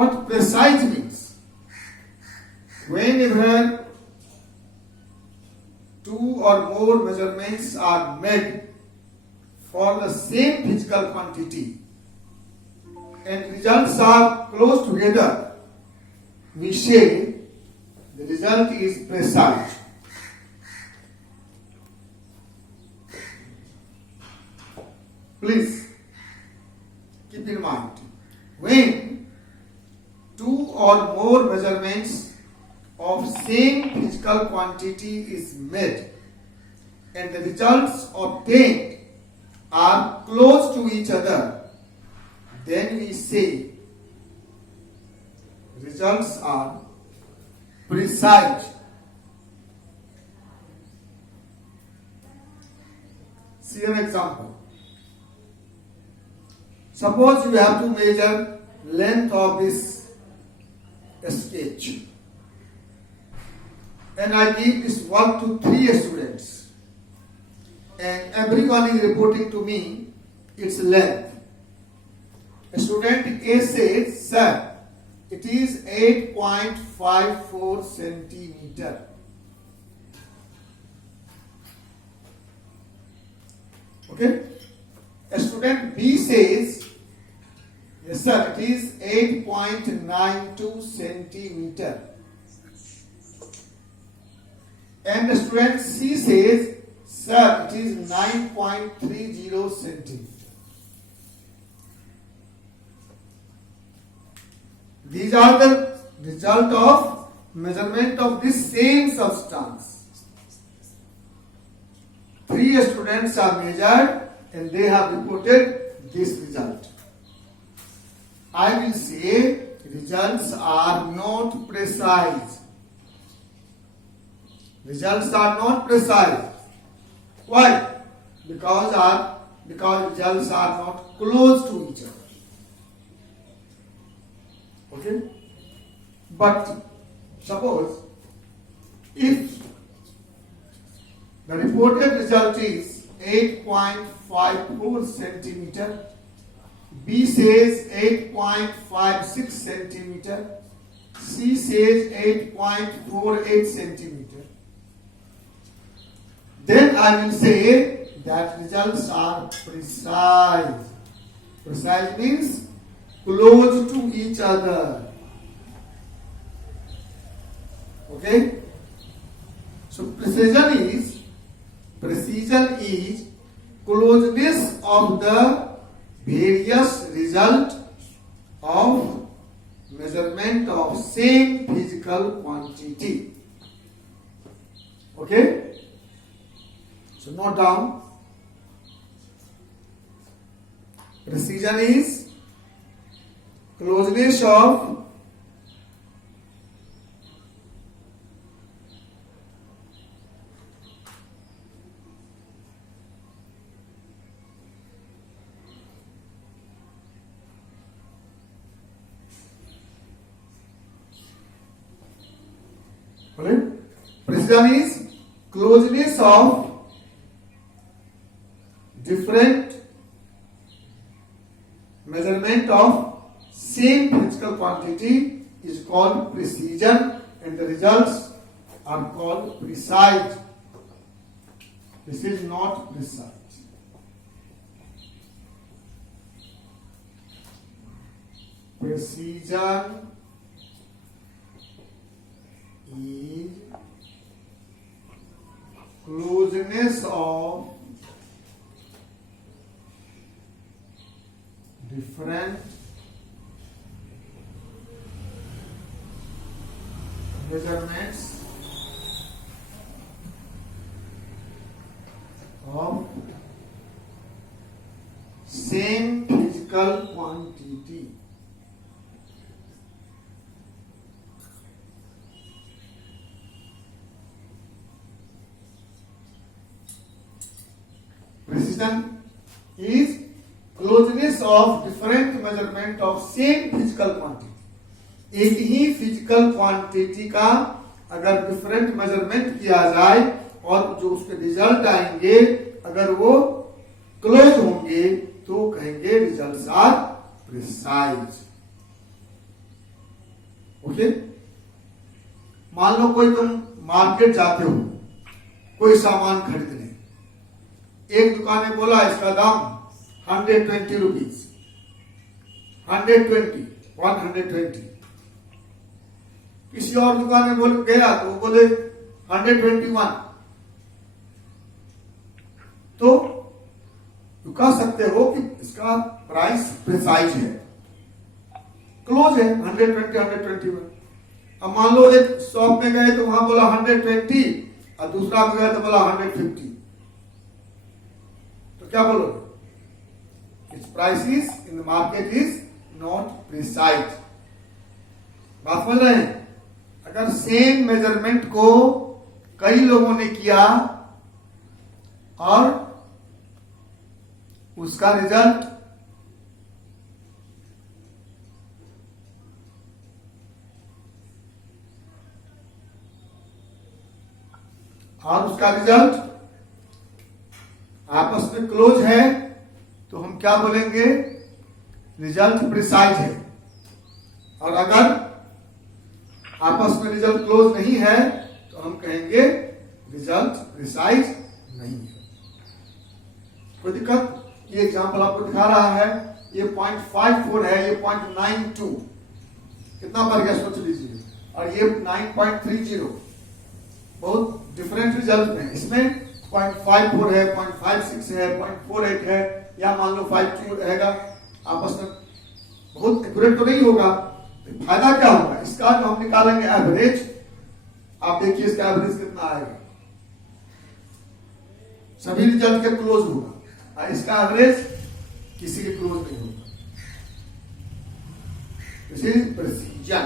What precise means? Whenever two or more measurements are made for the same physical quantity and results are close together, we say the result is precise. Please keep in mind, when two or more measurements of same physical quantity is made and the results obtained are close to each other, then we say results are precise. See an example. Suppose you have to measure length of this sketch, and I give this work to 3 students, and everyone is reporting to me its length. Student A says, "Sir, it is 8.54 centimeter." Okay? Student B says, "Yes sir, it is 8.92 centimeter." And student C says, "Sir, it is 9.30 centimeter." These are the result of measurement of this same substance. 3 students are measured and they have reported this result. I will say results are not precise. Results are not precise. Why? Because results are not close to each other. Okay? But suppose if the reported result is 8.54 centimeter, B says 8.56 centimeter, C says 8.48 centimeter, then I will say that results are precise. Precise means close to each other. Okay? So precision is closeness of the various result of measurement of same physical quantity. Okay? So note down. Precision is closeness of precision is closeness of different measurement of same physical quantity is called precision, and the results are called precise. This is not precise. Precision is closeness of different measurements of same physical quantity. Precision is closeness of different measurement of same physical quantity. एक ही physical quantity का अगर different measurement किया जाए और जो उसके result आएंगे अगर वो क्लोज होंगे तो कहेंगे रिजल्ट्स आर प्रिसाइज. ओके। मान लो कोई तुम मार्केट जाते हो कोई सामान खरीदने, एक दुकान ने बोला इसका दाम 120 रुपीज, 120। किसी और दुकान में बोल गया तो वो बोले 121। तो कह सकते हो कि इसका प्राइस प्रिसाइज है, क्लोज है 120, 121। अब मान लो एक शॉप में गए तो वहां बोला 120 और दूसरा में गया तो बोला 150, तो क्या बोलोगे? It's price is in the market is not precise. बात समझ रहे हैं? अगर सेम मेजरमेंट को कई लोगों ने किया और उसका रिजल्ट आपस में क्लोज है तो हम क्या बोलेंगे? रिजल्ट प्रिसाइज है। और अगर आपस में रिजल्ट क्लोज नहीं है तो हम कहेंगे रिजल्ट प्रिसाइज नहीं है। कोई दिक्कत? ये एग्जांपल आपको दिखा रहा है, ये 0.54 है, ये 0.92, कितना बढ़ गया सोच लीजिए। और ये 9.30, बहुत डिफरेंट रिजल्ट में। इसमें 0.54 है, 0.56 है, 0.48 है, या मान लो 52 रहेगा। आपस में बहुत एक्यूरेट तो नहीं होगा। तो फायदा क्या होगा इसका? जो हम निकालेंगे एवरेज, आप देखिए इसका एवरेज कितना आएगा। सभी रिजल्ट के क्लोज होगा, इसका एवरेज किसी के क्लोज नहीं होगा। प्रेसिजन,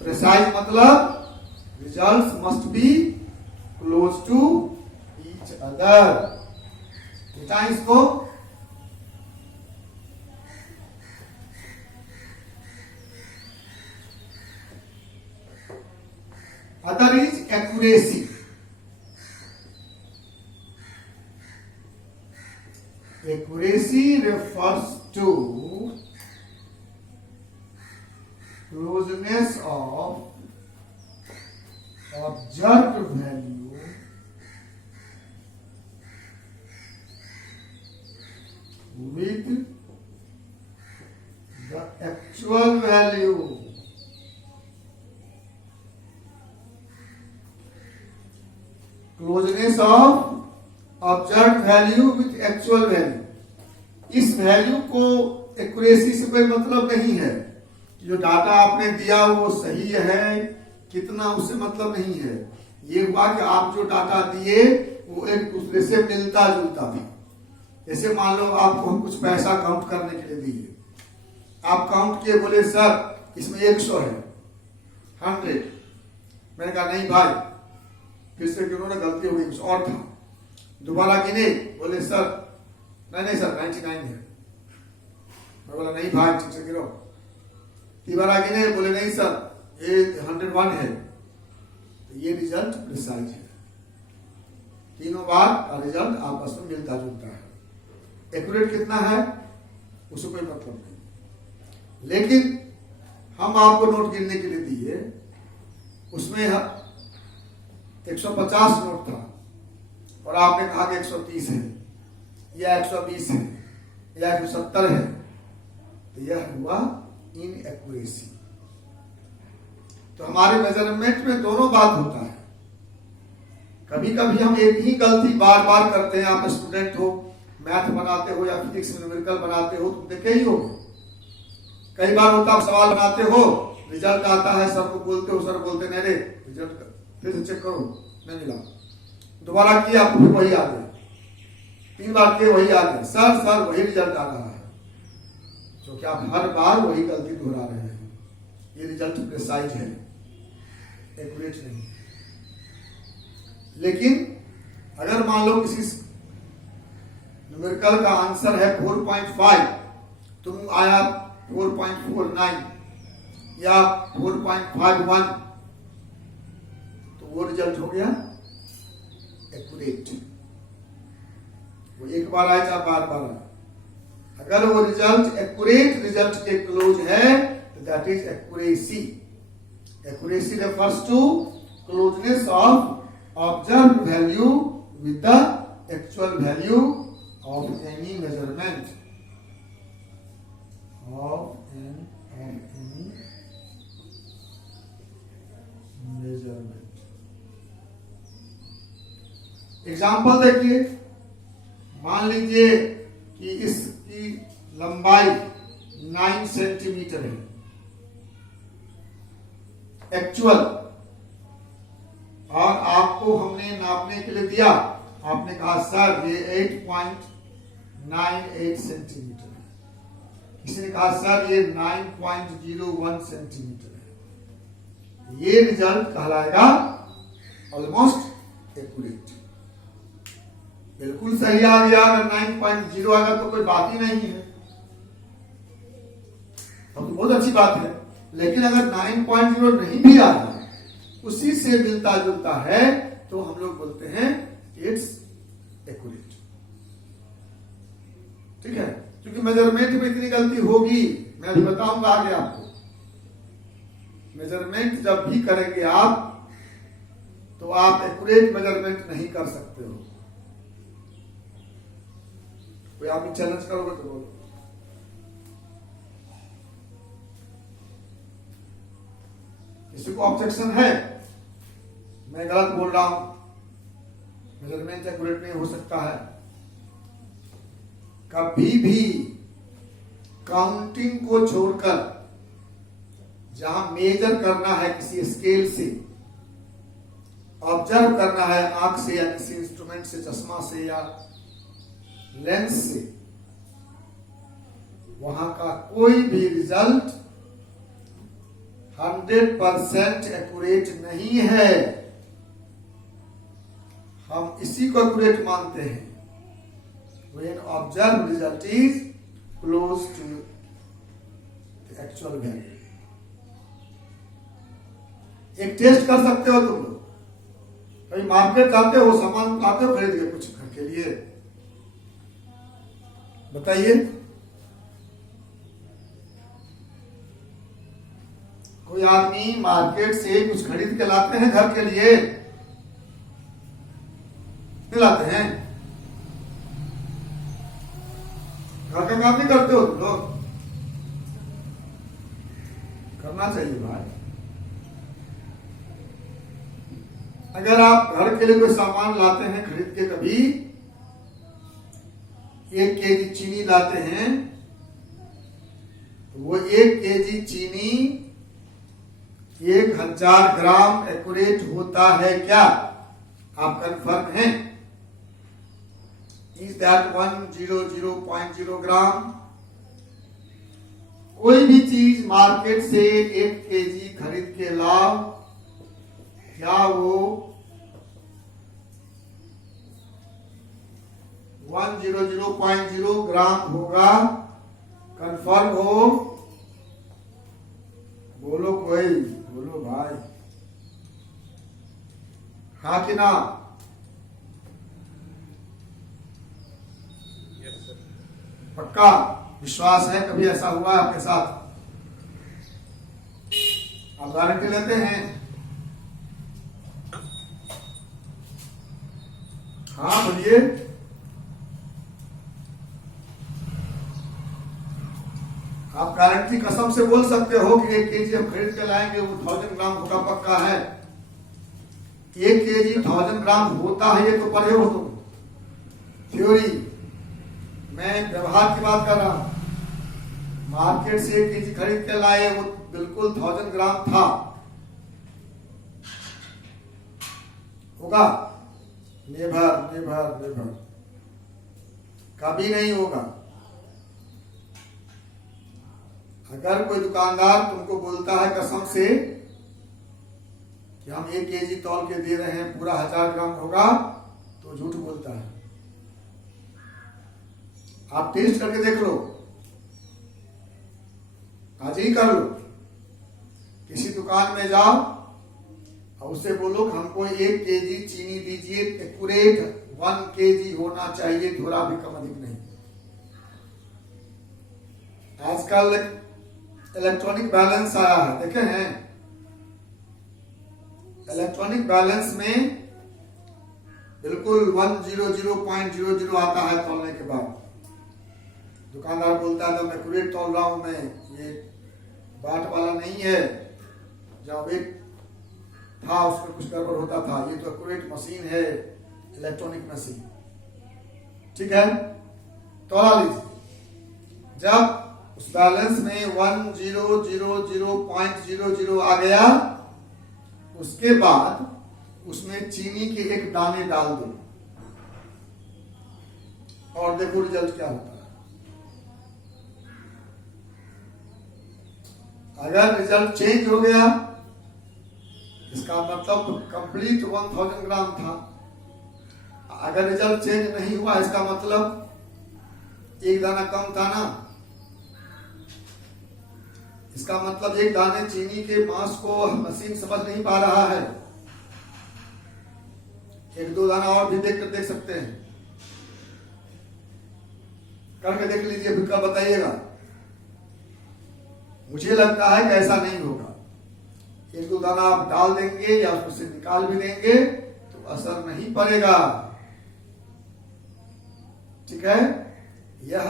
प्रिसाइज मतलब results must be close to each other. बेटा इसको other is accuracy. Accuracy refers to closeness of observed value with the actual value. Closeness of observe value with actual value. इस value को accuracy से कोई मतलब नहीं है। जो डाटा आपने दिया वो सही है कितना, उससे मतलब नहीं है। ये हुआ कि आप जो डाटा दिए वो एक दूसरे से मिलता जुलता था। जैसे मान लो आपको हम कुछ पैसा काउंट करने के लिए दिए, आप काउंट किए, बोले सर इसमें 100 है, 100। मैंने कहा नहीं भाई, फिर से उन्होंने गलती हो गई, कुछ और था। दोबारा गिने, बोले सर नहीं सर 99 है। मैं बोला नहीं भाई ठीक से गिनो। तीसरा गिने, बोले नहीं सर ये 101 है। तो ये रिजल्ट प्रिसाइज है। तीनों बार का रिजल्ट आपस में मिलता जुलता है। एक्यूरेट कितना है उससे कोई मतलब नहीं। लेकिन हम आपको नोट गिनने के लिए दिए, उसमें 150 नोट था और आपने कहा कि 130 है या 120 है या 170 है, तो यह हुआ इनएक्यूरेसी। तो हमारे मेजरमेंट में दोनों बात होता है। कभी कभी हम एक ही गलती बार बार करते हैं। आप स्टूडेंट हो, मैथ बनाते हो या फिजिक्स में न्यूमेरिकल बनाते हो, तुम देखे ही हो। कई बार होता है सवाल बनाते हो, रिजल्ट आता है, सर को बोलते हो, सर बोलते नहीं रे रिजल्ट फिर से चेक करो, नहीं मिला। दोबारा किया फिर वही आ गया, 3 बार किए वही आ गया, सर वही रिजल्ट आ रहा है। तो क्या आप हर बार वही गलती दोहरा रहे हैं। ये रिजल्ट प्रिसाइज है, एक्यूरेट नहीं। लेकिन अगर मान लो किसी न्यूमेरिकल का आंसर है 4.5, तुम आया 4.49 या 4.51, तो वो रिजल्ट हो गया एक्यूरेट। वो एक बार आए या बार बार आए, अगर वो रिजल्ट एक्यूरेट रिजल्ट के क्लोज है तो that is accuracy. Accuracy refers to closeness of observed value with the actual value of any measurement. Of any measurement. Example देखिए, मान लीजिए कि इसकी लंबाई 9 सेंटीमीटर है एक्चुअल, और आपको हमने नापने के लिए दिया, आपने कहा सर ये 8.98 सेंटीमीटर है, किसी ने कहा सर ये 9.01 सेंटीमीटर है, ये रिजल्ट कहलाएगा ऑलमोस्ट एक्यूरेट। बिल्कुल सही आ गया, अगर 9.0 आ गया तो कोई बात ही नहीं है, तो बहुत अच्छी बात है। लेकिन अगर 9.0 नहीं भी आ रहा, उसी से मिलता जुलता है, तो हम लोग बोलते हैं इट्स एक्यूरेट। ठीक है, क्योंकि मेजरमेंट में इतनी गलती होगी, मैं अभी बताऊंगा आगे आपको। मेजरमेंट जब भी करेंगे आप, तो आप एक्यूरेट मेजरमेंट नहीं कर सकते हो। कोई आप चैलेंज करोगे तो बोलो। किसी को ऑब्जेक्शन है, मैं गलत बोल रहा हूं, मेजरमेंट एक्यूरेट नहीं हो सकता है। कभी भी काउंटिंग को छोड़कर जहां मेजर करना है किसी स्केल से, ऑब्जर्व करना है आंख से या किसी इंस्ट्रूमेंट से, चश्मा से या लेंस से, वहां का कोई भी रिजल्ट 100% एक्यूरेट नहीं है। हम इसी को एक्यूरेट मानते हैं when observed result is close to the actual value। एक टेस्ट कर सकते हो तुम लोग, कभी मार्केट जाते हो, सामान आते हो खरीद के कुछ घर के लिए, बताइए कोई आदमी मार्केट से कुछ खरीद के लाते हैं घर के लिए, नहीं लाते हैं? घर का काम नहीं करते हो तुम लोग? करना चाहिए भाई। अगर आप घर के लिए कोई सामान लाते हैं खरीद के, कभी 1 केजी चीनी लाते हैं, तो वो 1 केजी चीनी 1000 ग्राम एक्यूरेट होता है क्या? आप कंफर्म हैं? इज दैट 100.0 ग्राम? कोई भी चीज मार्केट से 1 केजी खरीद के लाओ, क्या वो 100.0 ग्राम होगा? कंफर्म हो? बोलो कोई, बोलो भाई, हाँ कि ना? पक्का विश्वास है? कभी ऐसा हुआ है आपके साथ? आप गारंटी लेते हैं? हाँ बोलिए। आप गारंटी कसम से बोल सकते हो कि 1 केजी हम खरीद के लाएंगे, वो 1000 ग्राम होगा, पक्का है? 1 केजी 1000 ग्राम होता है, ये तो पढ़े हो तुम थ्योरी। मैं व्यवहार की बात कर रहा हूं। मार्केट से 1 केजी खरीद के लाए, वो बिल्कुल 1000 ग्राम था, होगा? नेभर नेभर नेभर, कभी नहीं होगा। अगर कोई दुकानदार तुमको बोलता है कसम से कि हम 1 केजी तौल के दे रहे हैं, पूरा 1000 ग्राम होगा, तो झूठ बोलता है। आप टेस्ट करके देख लो, आज ही कर लो। किसी दुकान में जाओ और उससे बोलो कि हमको 1 केजी चीनी दीजिए, एक्यूरेट 1 केजी होना चाहिए, थोड़ा भी कम अधिक नहीं। आजकल इलेक्ट्रॉनिक बैलेंस आया है, देखे हैं? इलेक्ट्रॉनिक बैलेंस में बिल्कुल 100.00 आता है तोलने के बाद। दुकानदार बोलता है तो मैं एक्यूरेट तोल रहा हूं, मैं ये बाट वाला नहीं है, जहां वेट था उसमें कुछ गड़बड़ होता था, ये तो एक्यूरेट मशीन है, इलेक्ट्रॉनिक मशीन। ठीक है, तोला लीजिए। जब उस बैलेंस में 1000.00 आ गया, उसके बाद उसमें चीनी के एक दाने डाल दो और देखो रिजल्ट क्या होता है। अगर रिजल्ट चेंज हो गया, इसका मतलब कंप्लीट 1000 ग्राम था। अगर रिजल्ट चेंज नहीं हुआ, इसका मतलब एक दाना कम था ना, इसका मतलब एक दाने चीनी के मास को मशीन समझ नहीं पा रहा है। एक दो दाना और भी देख सकते हैं, करके देख लीजिए, फिर कल बताइएगा। मुझे लगता है कि ऐसा नहीं होगा। एक दो दाना आप डाल देंगे या उससे निकाल भी देंगे तो असर नहीं पड़ेगा। ठीक है, यह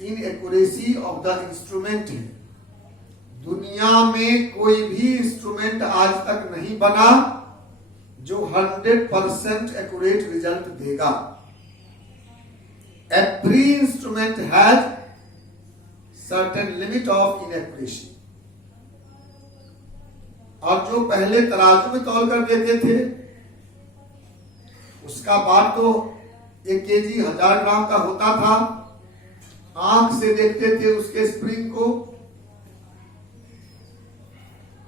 इनएक्यूरेसी ऑफ द इंस्ट्रूमेंट है। दुनिया में कोई भी इंस्ट्रूमेंट आज तक नहीं बना जो 100% एक्यूरेट रिजल्ट देगा। Every instrument has certain limit of inaccuracy. और जो पहले तराजू में तौल कर देते थे, उसका बाट तो 1 केजी 1000 ग्राम का होता था। आंख से देखते थे उसके स्प्रिंग को,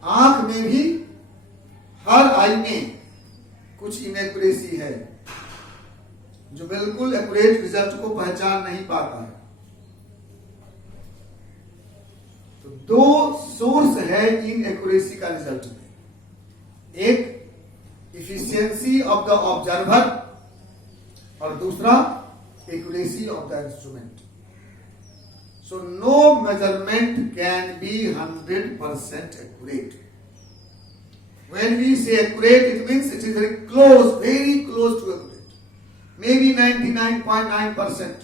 आंख में भी हर आई में कुछ इनएक्यूरेसी है जो बिल्कुल एक्यूरेट रिजल्ट को पहचान नहीं पाता है। तो दो सोर्स है इनएक्यूरेसी का रिजल्ट में, एक इफिशियंसी ऑफ द ऑब्जर्वर और दूसरा accuracy of the instrument. So no measurement can be 100% accurate. When we say accurate, it means it is very close to accurate. Maybe 99.9%,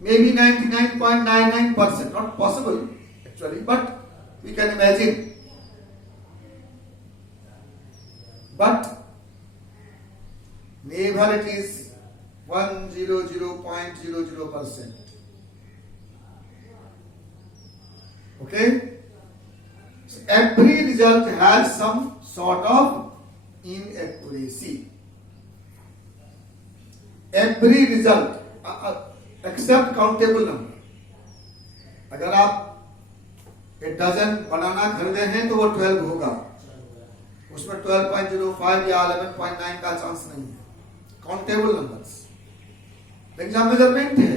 maybe 99.99%. Not possible actually, but we can imagine. But never it is 100.00%. Okay, so every result has some sort of inaccuracy. Every result except countable number। अगर आप 1 dozen बनाना खरीदे हैं तो वो 12 होगा, उसमें 12.05 या 11.9 का चांस नहीं है। काउंटेबल नंबर्स, लेकिन जहां मेजरमेंट है,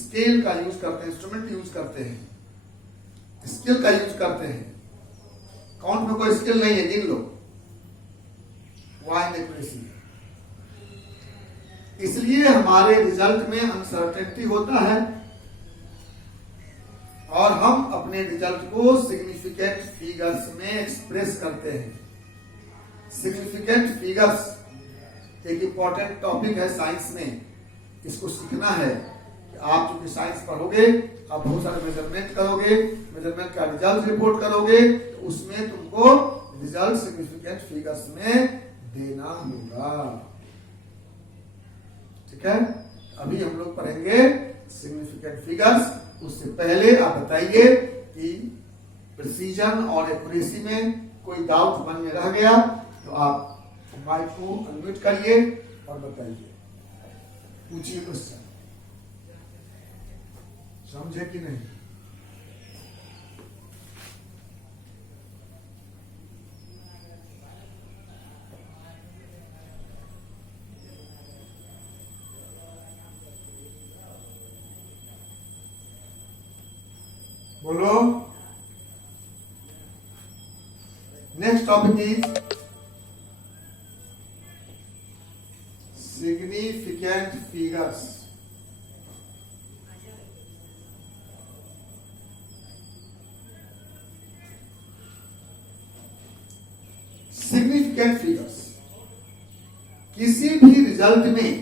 स्केल का यूज करते हैं, इंस्ट्रूमेंट यूज करते हैं, स्किल का यूज करते हैं। काउंट में कोई स्किल नहीं है, गिन लो, वहां इनएक्यूरेसी है। इसलिए हमारे रिजल्ट में अनसर्टेनिटी होता है और हम अपने रिजल्ट को सिग्निफिकेंट फिगर्स में एक्सप्रेस करते हैं। सिग्निफिकेंट फिगर्स एक इंपॉर्टेंट टॉपिक है साइंस में, इसको सीखना है। आप जो साइंस पढ़ोगे, आप बहुत सारे मेजरमेंट करोगे, मेजरमेंट का रिजल्ट रिपोर्ट करोगे, तो उसमें तुमको रिजल्ट सिग्निफिकेंट फिगर्स में देना होगा। ठीक है, अभी हम लोग पढ़ेंगे सिग्निफिकेंट फिगर्स। उससे पहले आप बताइए कि प्रिसीजन और एक्यूरेसी में कोई डाउट मन में रह गया तो आप माइक को अनम्यूट करिए और बताइए, पूछिए क्वेश्चन। समझे कि नहीं? बोलो। Next topic is significant figures. Significant figures. Result में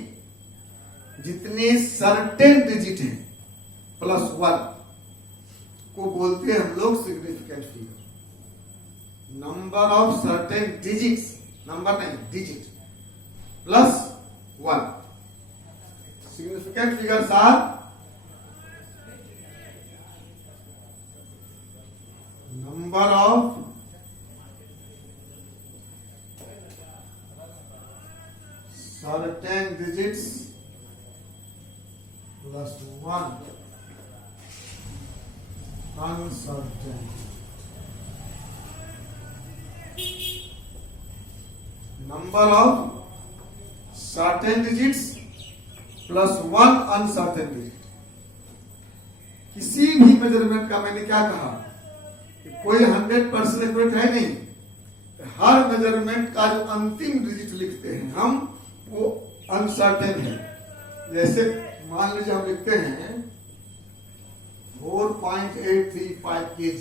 जितने सर्टेन डिजिट हैं प्लस 1 को बोलते हैं हम लोग significant figure. Number of certain digits, number नहीं digit, plus 1 significant figures are number of certain digits plus 1 uncertain. Number of certain digits plus 1 uncertain digit. किसी भी मेजरमेंट का मैंने क्या कहा कि कोई 100% एक्यूरेट है नहीं। हर मेजरमेंट का जो अंतिम डिजिट लिखते हैं हम, वो अनसर्टेन है। जैसे मान लीजिए हम लिखते हैं 4.835 kg,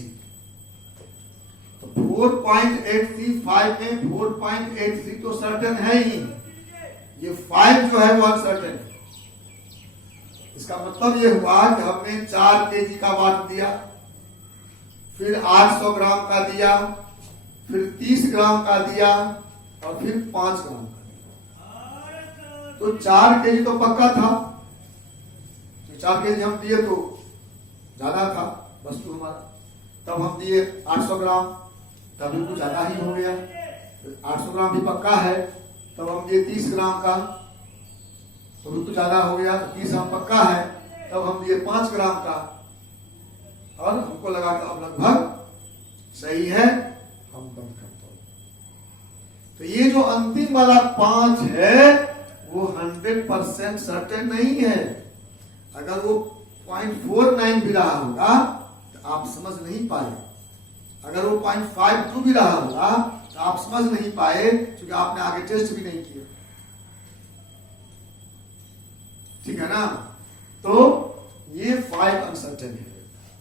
तो 4.835 में 4.83 तो सर्टेन है ही, ये 5 जो है वो अनसर्टेन है। इसका मतलब ये हुआ कि हमने 4 केजी का वाट दिया, फिर 800 ग्राम का दिया, फिर 30 ग्राम का दिया और फिर 5 ग्राम का दिया। तो 4 केजी तो पक्का था, तो 4 केजी हम दिए तो ज्यादा था वस्तु हमारा। तब हम दिए 800 ग्राम, तब भी कुछ ज्यादा ही हो गया। 800 ग्राम भी पक्का है, तब हम दिए 30 ग्राम का, तो भी कुछ ज्यादा हो गया। 30 ग्राम पक्का है, तब हम दिए 5 ग्राम का, और हमको लगा कि अब लगभग सही है, हम बंद करते हैं। तो ये जो अंतिम वाला 5 है वो 100% सर्टेन नहीं है। अगर वो 0.49 भी रहा होगा तो आप समझ नहीं पाए। अगर वो 0.52 भी रहा होगा तो आप समझ नहीं पाए, क्योंकि आपने आगे टेस्ट भी नहीं किया। ठीक है ना? तो ये 5 अनसर्टेन है,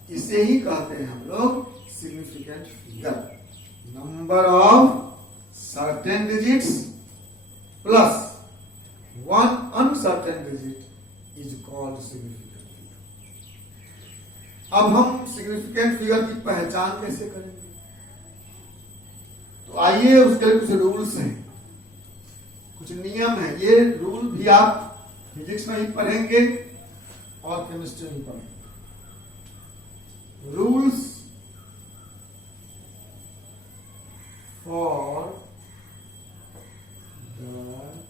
इसे ही कहते हैं हम लोग significant figure. Number of certain digits plus 1 uncertain digit is called significant figure. अब हम सिग्निफिकेंट फिगर की पहचान कैसे करेंगे? तो आइए, उसके लिए कुछ रूल्स हैं, कुछ नियम है। ये रूल भी आप फिजिक्स में ही पढ़ेंगे और केमिस्ट्री में पढ़ेंगे। Rules for